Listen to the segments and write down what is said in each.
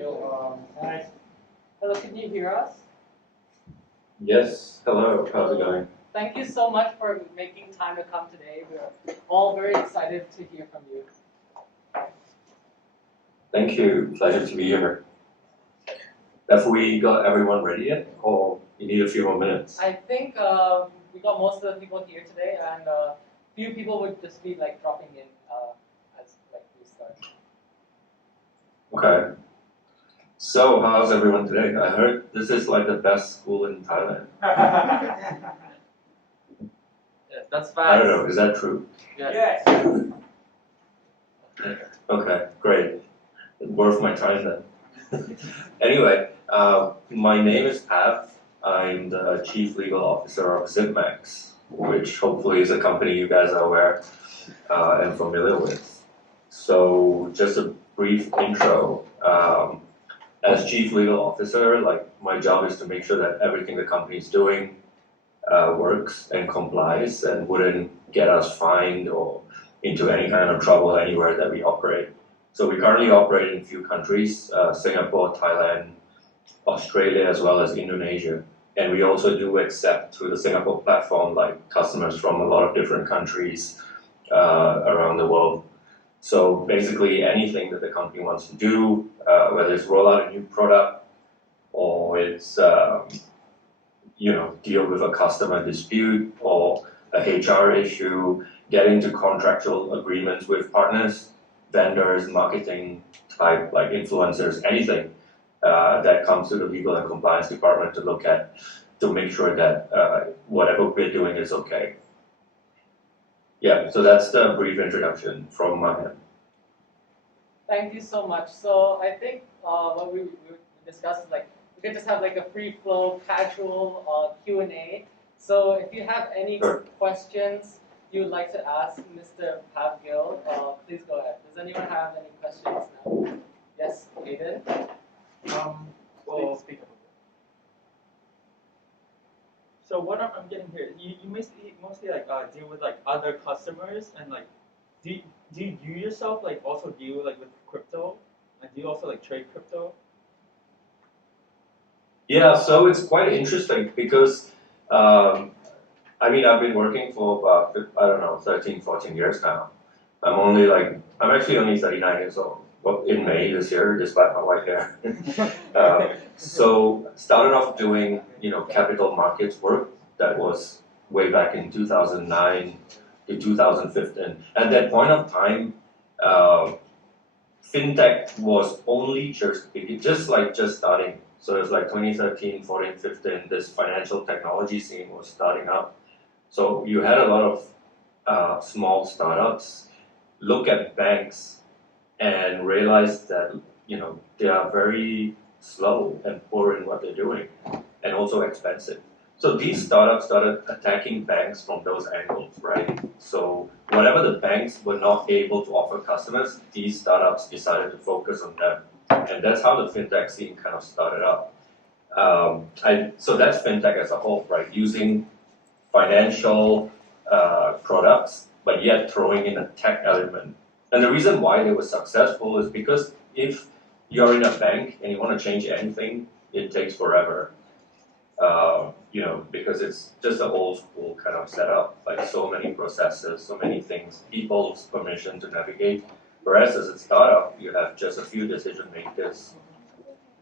Hi. Hello, can you hear us? Yes, hello, how's it going? Thank you so much for making time to come today. We're all very excited to hear from you. Thank you, pleasure to be here. Have we got everyone ready yet, or you need a few more minutes? I think we got most of the people here today, and few people would just be like dropping in as like we start. Okay. So, how's everyone today? I heard this is like the best school in Thailand. Yes, that's I don't fast. know, is that true? Yes. Okay, great. Worth my time then. Anyway, my name is Pav. I'm the Chief Legal Officer of Zipmex, which hopefully is a company you guys are aware and familiar with. So, just a brief intro. As Chief Legal Officer, like my job is to make sure that everything the company is doing works and complies and wouldn't get us fined or into any kind of trouble anywhere that we operate. So we currently operate in a few countries, Singapore, Thailand, Australia, as well as Indonesia. And we also do accept through the Singapore platform like customers from a lot of different countries around the world. So basically anything that the company wants to do, whether it's roll out a new product or it's deal with a customer dispute or a HR issue, get into contractual agreements with partners, vendors, marketing type like influencers, anything that comes to the legal and compliance department to look at to make sure that whatever we're doing is okay. Yeah, so that's the brief introduction from my end. Thank you so much. So I think what we discussed is like we can just have like a free flow, casual Q&A. So if you have any Sure. questions you would like to ask Mr. Pav Gill, please go ahead. Does anyone have any questions now? Yes, Hayden. Please speak up. So what I'm getting here, you mostly like deal with like other customers and like do you yourself like also deal like with crypto? Like do you also like trade crypto? Yeah, so it's quite interesting because I've been working for about, I don't know, 13, 14 years now. I'm actually only 39 years old. Well, in May this year, despite my white hair. So started off doing, capital markets work. That was way back in 2009 to 2015. At that point of time, fintech was only just starting. So it's like 2013, 14, 15, this financial technology scene was starting up. So you had a lot of small startups look at banks and realize that they are very slow and poor in what they're doing and also expensive. So these startups started attacking banks from those angles, right? So whatever the banks were not able to offer customers, these startups decided to focus on them. And that's how the fintech scene kind of started up. So that's fintech as a whole, right? Using financial products, but yet throwing in a tech element. And the reason why they were successful is because if you're in a bank and you want to change anything, it takes forever. Because it's just an old school kind of setup, like so many processes, so many things, people's permission to navigate. Whereas as a startup, you have just a few decision makers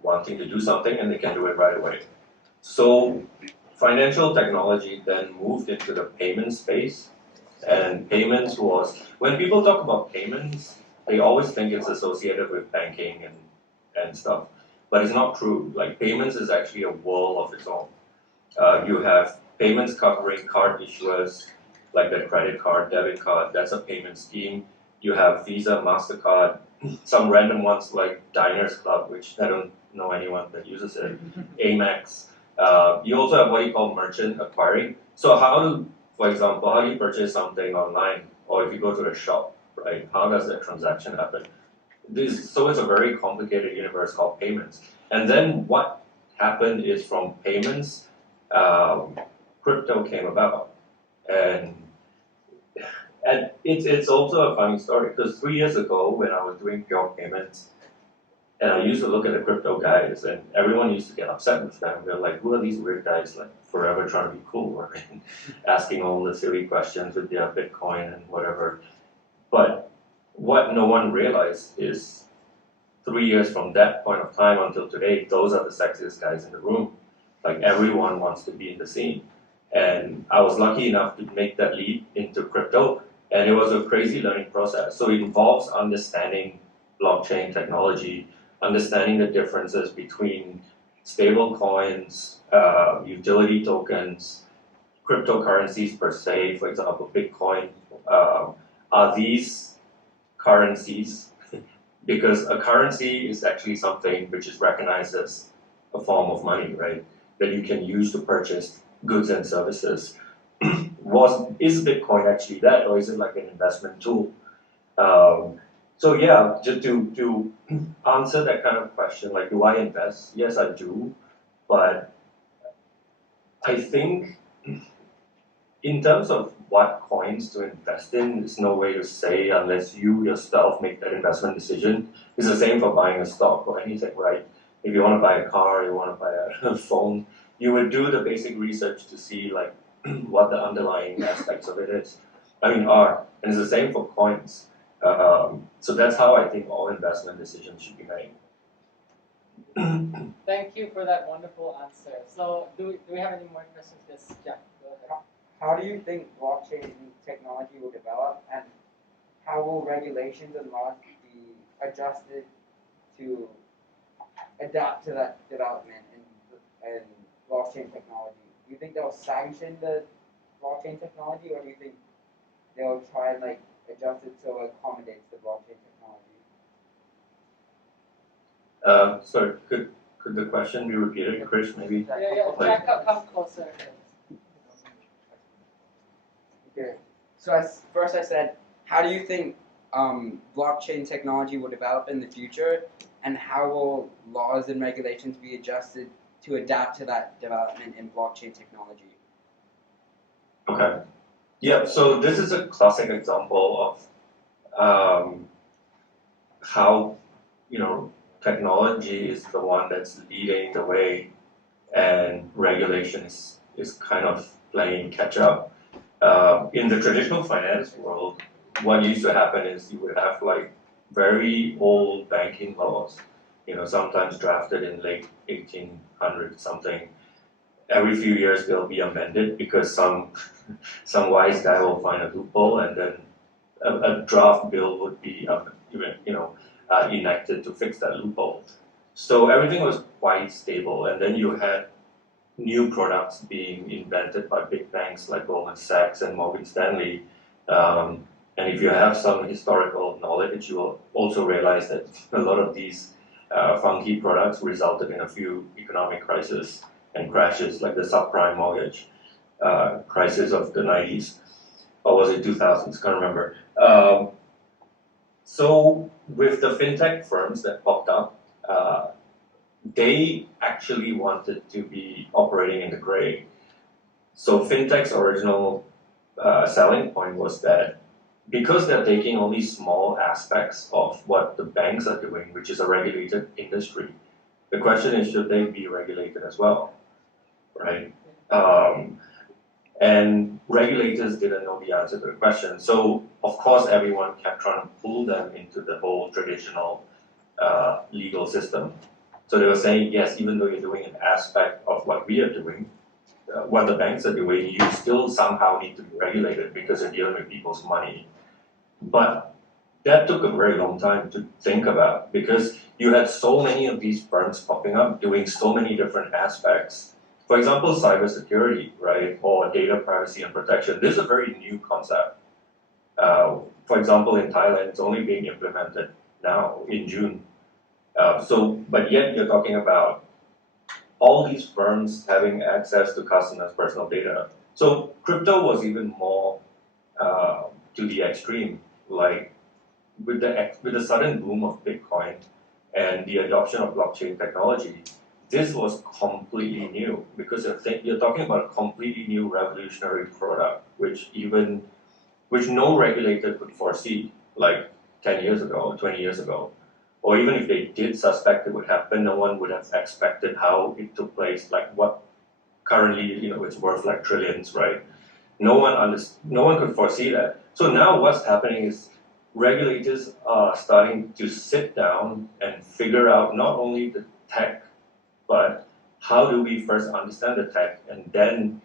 wanting to do something and they can do it right away. So financial technology then moved into the payment space, and payments was, when people talk about payments, they always think it's associated with banking and stuff, but it's not true. Like payments is actually a world of its own. You have payments covering card issuers, like the credit card, debit card, that's a payment scheme. You have Visa, MasterCard, some random ones like Diners Club, which I don't know anyone that uses it, Amex. You also have what you call merchant acquiring. So for example, how do you purchase something online, or if you go to a shop, right? How does that transaction happen? So it's a very complicated universe called payments. And then what happened is from payments, crypto came about, and it's also a funny story because 3 years ago when I was doing pure payments, And I used to look at the crypto guys, and everyone used to get upset with them. They're like, who are these weird guys, like, forever trying to be cool, right? Asking all the silly questions with their Bitcoin and whatever. But what no one realized is 3 years from that point of time until today, those are the sexiest guys in the room. Like, everyone wants to be in the scene. And I was lucky enough to make that leap into crypto, and it was a crazy learning process. So it involves understanding blockchain technology, understanding the differences between stable coins, utility tokens, cryptocurrencies per se, for example, Bitcoin. Are these currencies? Because a currency is actually something which is recognized as a form of money, right? That you can use to purchase goods and services. Is Bitcoin actually that, or is it like an investment tool? So yeah, just to answer that kind of question, like, do I invest? Yes, I do, but I think in terms of what coins to invest in, there's no way to say unless you yourself make that investment decision. It's the same for buying a stock or anything, right? If you want to buy a car, you want to buy a phone, you would do the basic research to see like what the underlying aspects of it is. Are, and it's the same for coins. So that's how I think all investment decisions should be made. Thank you for that wonderful answer. So, do we have any more questions? Yes, Jack, go ahead. How do you think blockchain technology will develop, and how will regulations and laws be adjusted to adapt to that development in blockchain technology? Do you think they'll sanction the blockchain technology, or do you think they'll try and like adjust it so it accommodates the blockchain technology? So could the question be repeated, Chris? Maybe. Yeah, Jack, come closer. Okay. So first I said, how do you think blockchain technology will develop in the future, and how will laws and regulations be adjusted to adapt to that development in blockchain technology? Okay. Yeah. So this is a classic example of how technology is the one that's leading the way, and regulation is kind of playing catch up. In the traditional finance world, what used to happen is you would have like very old banking laws, sometimes drafted in late 1800 something. Every few years they'll be amended because some wise guy will find a loophole, and then a draft bill would be enacted to fix that loophole. So everything was quite stable, and then you had new products being invented by big banks like Goldman Sachs and Morgan Stanley. And if you have some historical knowledge, you will also realize that a lot of these funky products resulted in a few economic crises and crashes, like the subprime mortgage crisis of the 90s, or was it 2000s? Can't remember. So with the fintech firms that popped up, they actually wanted to be operating in the gray. So fintech's original selling point was that because they're taking only small aspects of what the banks are doing, which is a regulated industry, the question is, should they be regulated as well, right? And regulators didn't know the answer to the question. So, of course, everyone kept trying to pull them into the whole traditional legal system. So they were saying, yes, even though you're doing an aspect of what we are doing, what the banks are doing, you still somehow need to be regulated because you're dealing with people's money. But that took a very long time to think about because you had so many of these firms popping up doing so many different aspects. For example, cybersecurity, right, or data privacy and protection. This is a very new concept. For example, in Thailand, it's only being implemented now in June. But yet you're talking about all these firms having access to customers' personal data. So crypto was even more to the extreme. Like with the sudden boom of Bitcoin and the adoption of blockchain technology, this was completely new because you're talking about a completely new revolutionary product, which no regulator could foresee, like 10 years ago, 20 years ago. or even if they did suspect it would happen, no one would have expected how it took place, like what currently, it's worth like trillions, right? No one could foresee that. So now what's happening is regulators are starting to sit down and figure out not only the tech, but how do we first understand the tech and then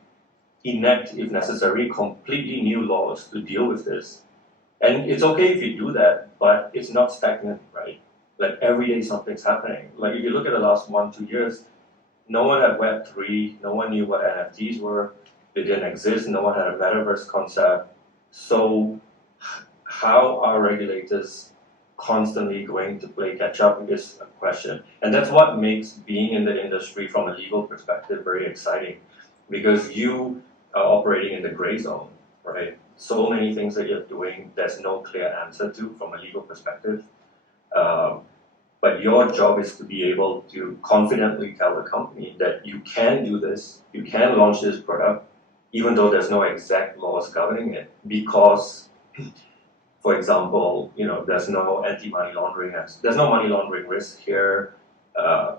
enact, if necessary, completely new laws to deal with this. And it's okay if you do that, but it's not stagnant, right? Like every day something's happening. Like if you look at the last 1-2 years, no one had Web3, no one knew what NFTs were, they didn't exist, no one had a metaverse concept. So how are regulators constantly going to play catch up is a question. And that's what makes being in the industry from a legal perspective very exciting, because you are operating in the gray zone, right? So many things that you're doing, there's no clear answer to from a legal perspective. But your job is to be able to confidently tell the company that you can do this, you can launch this product, even though there's no exact laws governing it, because, for example, there's no anti-money laundering, there's no money laundering risk here.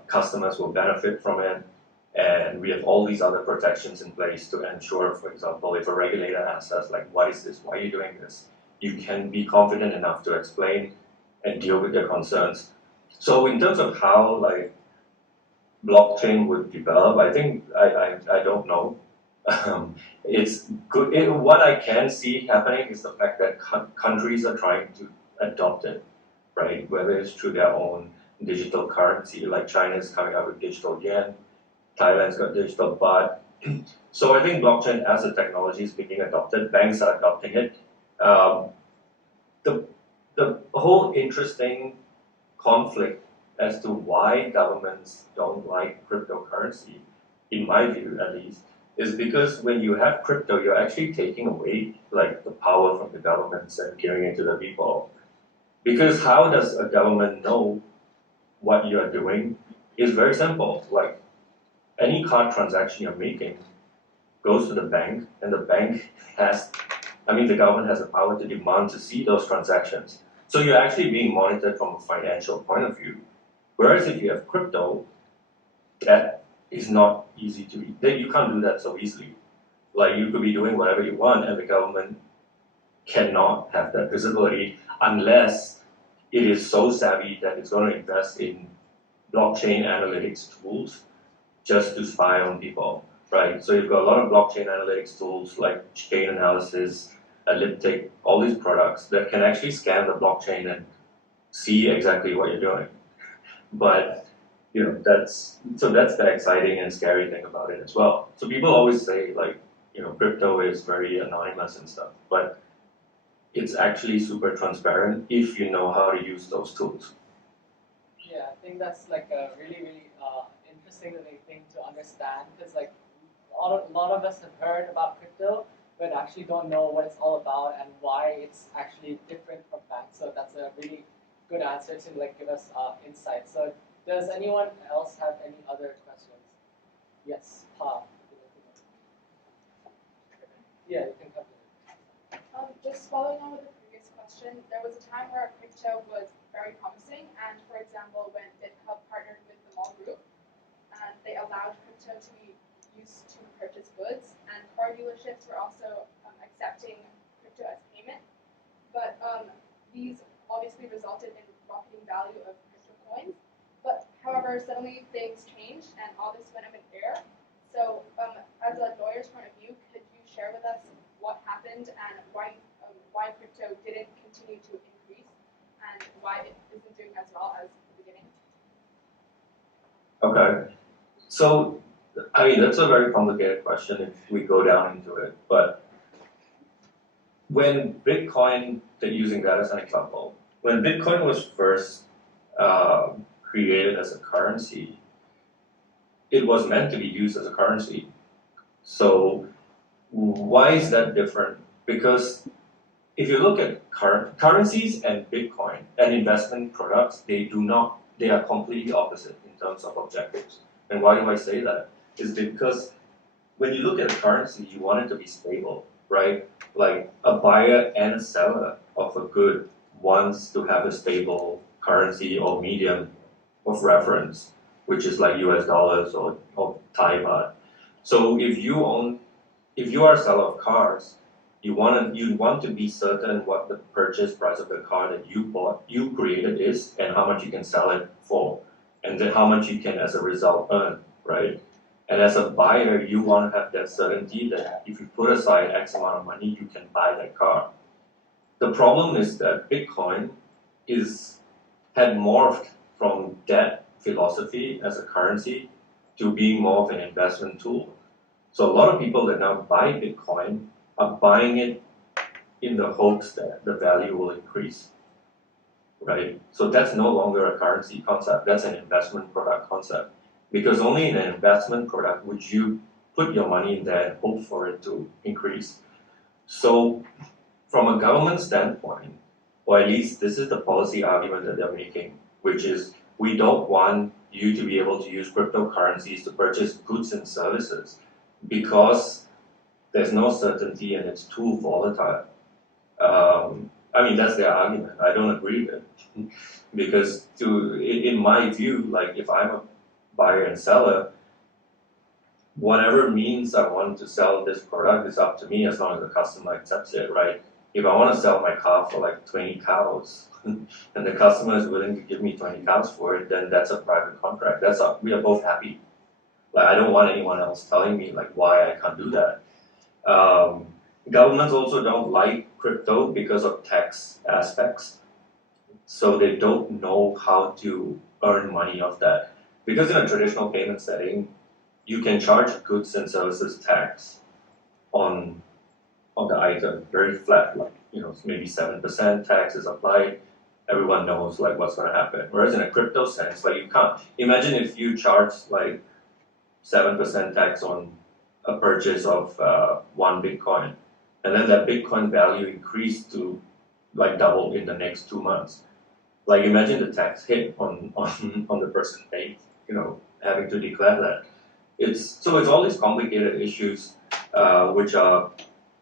Customers will benefit from it, and we have all these other protections in place to ensure, for example, if a regulator asks us, like, what is this? Why are you doing this? You can be confident enough to explain and deal with their concerns. So in terms of how blockchain would develop, I think I don't know. It's good. What I can see happening is the fact that countries are trying to adopt it, right? Whether it's through their own digital currency, like China is coming out with digital yen, Thailand's got digital baht. So I think blockchain as a technology is being adopted. Banks are adopting it. The whole interesting conflict as to why governments don't like cryptocurrency, in my view at least, is because when you have crypto, you're actually taking away like the power from the governments and giving it to the people. Because how does a government know what you're doing? It's very simple. Like any card transaction you're making goes to the bank, and the bank the government has the power to demand to see those transactions. So you're actually being monitored from a financial point of view. Whereas if you have crypto, that is not easy to be. You can't do that so easily. Like you could be doing whatever you want, and the government cannot have that visibility unless it is so savvy that it's going to invest in blockchain analytics tools just to spy on people, right? So you've got a lot of blockchain analytics tools like chain analysis, elliptic, all these products that can actually scan the blockchain and see exactly what you're doing. But that's the exciting and scary thing about it as well. So people always say like, crypto is very anonymous and stuff, but it's actually super transparent if you know how to use those tools. Yeah, I think that's like a really, really interesting thing to understand, because like a lot of us have heard about crypto, but actually don't know what it's all about and why it's actually different from banks. So that's a really good answer to like give us insight. So does anyone else have any other questions? Yes, Pav. Yeah, you can come to it. Just following on with the previous question, there was a time where crypto was very promising, and for example, when BitHub partnered with the mall group, and they allowed crypto to be used to purchase goods, and car dealerships were also accepting crypto as payment. But these obviously resulted in rocketing value of crypto coins. But however, suddenly things changed, and all this went up in air. So, as a lawyer's point of view, could you share with us what happened and why crypto didn't continue to increase, and why it isn't doing as well as the beginning? Okay. So, that's a very complicated question if we go down into it. But when Bitcoin, using that as an example, when Bitcoin was first created as a currency, it was meant to be used as a currency. So, why is that different? Because if you look at currencies and Bitcoin and investment products, they are completely opposite in terms of objectives. And why do I say that? Is because when you look at a currency, you want it to be stable, right? Like a buyer and a seller of a good wants to have a stable currency or medium of reference, which is like US dollars or Thai baht. So if you are a seller of cars, you want to be certain what the purchase price of the car that you created is, and how much you can sell it for, and then how much you can as a result earn, right? And as a buyer, you want to have that certainty that if you put aside X amount of money, you can buy that car. The problem is that Bitcoin had morphed from that philosophy as a currency to being more of an investment tool. So a lot of people that now buy Bitcoin are buying it in the hopes that the value will increase, right? So that's no longer a currency concept, that's an investment product concept. Because only in an investment product would you put your money in there and hope for it to increase. So from a government standpoint, or at least this is the policy argument that they're making, which is we don't want you to be able to use cryptocurrencies to purchase goods and services because there's no certainty and it's too volatile. I mean, that's their argument. I don't agree with it. Because in my view, like if I'm a buyer and seller, whatever means I want to sell this product is up to me as long as the customer accepts it, right? If I want to sell my car for like 20 cows and the customer is willing to give me 20 cows for it, then that's a private contract. We are both happy. Like I don't want anyone else telling me like why I can't do that. Governments also don't like crypto because of tax aspects. So they don't know how to earn money off that. Because in a traditional payment setting, you can charge goods and services tax on the item, very flat, like maybe 7% tax is applied. Everyone knows like what's going to happen. Whereas in a crypto sense, like you can't. Imagine if you charge like 7% tax on a purchase of 1 Bitcoin, and then that Bitcoin value increased to like double in the next 2 months. Like imagine the tax hit on the person paying, having to declare that. It's all these complicated issues which are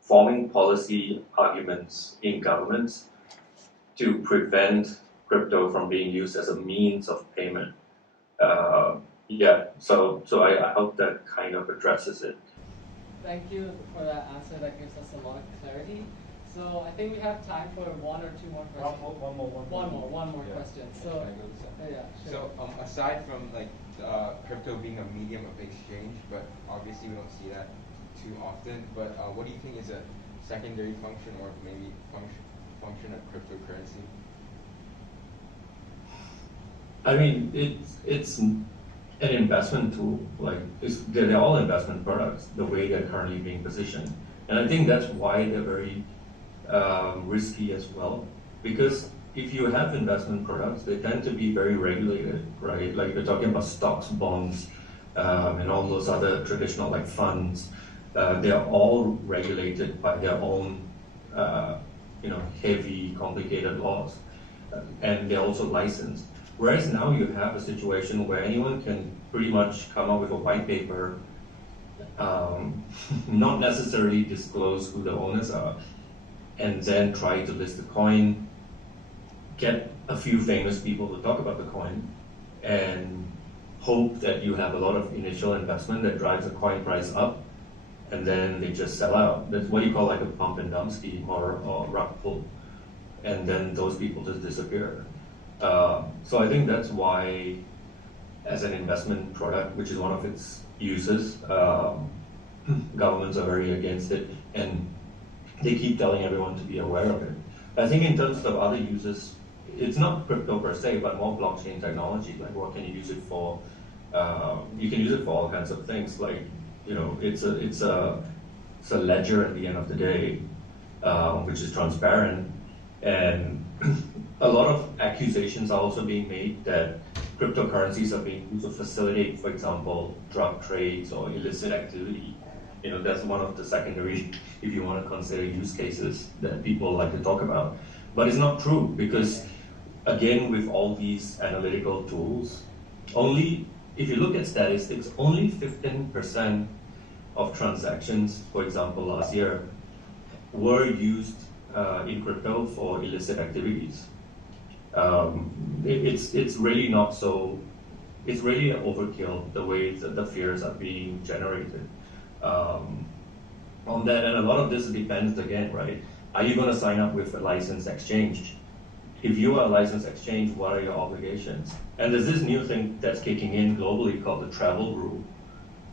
forming policy arguments in governments to prevent crypto from being used as a means of payment. So I hope that kind of addresses it. Thank you for that answer. That gives us a lot of clarity. So I think we have time for one or two more questions. One more question. So yeah, sure. So aside from like crypto being a medium of exchange, but obviously we don't see that too often. But what do you think is a secondary function or maybe function of cryptocurrency? I mean, it's an investment tool. Like they're all investment products. The way they're currently being positioned, and I think that's why they're very risky as well. Because if you have investment products, they tend to be very regulated, right? Like you're talking about stocks, bonds, and all those other traditional like funds. They're all regulated by their own, heavy, complicated laws, and they're also licensed. Whereas now you have a situation where anyone can pretty much come up with a white paper, not necessarily disclose who the owners are, and then try to list the coin, get a few famous people to talk about the coin, and hope that you have a lot of initial investment that drives the coin price up, and then they just sell out. That's what you call like a pump and dump scheme or rug pull, and then those people just disappear. So I think that's why, as an investment product, which is one of its uses, governments are very against it, and they keep telling everyone to be aware of it. I think in terms of other uses, it's not crypto per se, but more blockchain technology. Like what can you use it for? You can use it for all kinds of things. Like it's a ledger at the end of the day, which is transparent, and a lot of accusations are also being made that cryptocurrencies are being used to facilitate, for example, drug trades or illicit activity. That's one of the secondary, if you want to consider, use cases that people like to talk about. But it's not true because, again, with all these analytical tools, if you look at statistics, only 15% of transactions, for example, last year, were used in crypto for illicit activities. It's really not so. It's really an overkill the way the fears are being generated. On that, and a lot of this depends again, right? Are you going to sign up with a licensed exchange? If you are a licensed exchange, what are your obligations? And there's this new thing that's kicking in globally called the travel rule.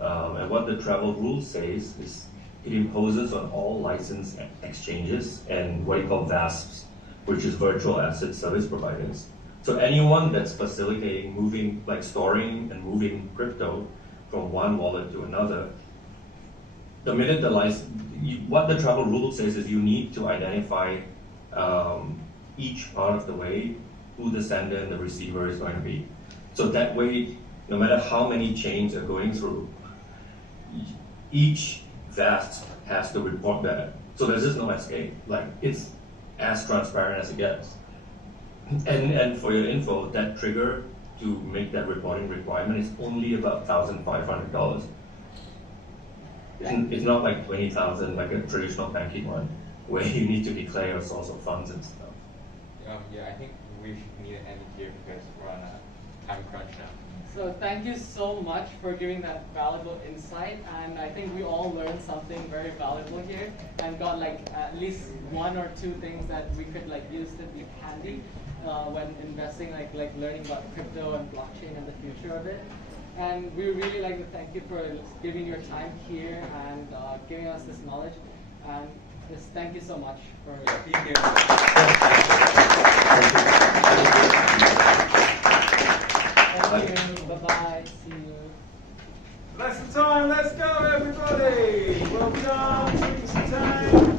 And what the travel rule says is it imposes on all licensed exchanges and what you call VASPs, which is virtual asset service providers. So anyone that's facilitating moving, like storing and moving crypto from one wallet to another, the minute the what the travel rule says is you need to identify each part of the way who the sender and the receiver is going to be. So that way, no matter how many chains are going through, each VASP has to report that. So there's just no escape. Like, it's as transparent as it gets. And for your info, that trigger to make that reporting requirement is only about $1,500. It's not like 20,000 like a traditional banking one, where you need to declare your source of funds and stuff. Yeah, I think we need to end it here because we're on a time crunch now. So thank you so much for giving that valuable insight, and I think we all learned something very valuable here and got like at least one or two things that we could like use to be handy when investing, like learning about crypto and blockchain and the future of it. And we really like to thank you for giving your time here and giving us this knowledge. And just thank you so much for. Thank you. Thank you. Bye-bye. See you. Lesson time, let's go everybody! Well done, Super Satang!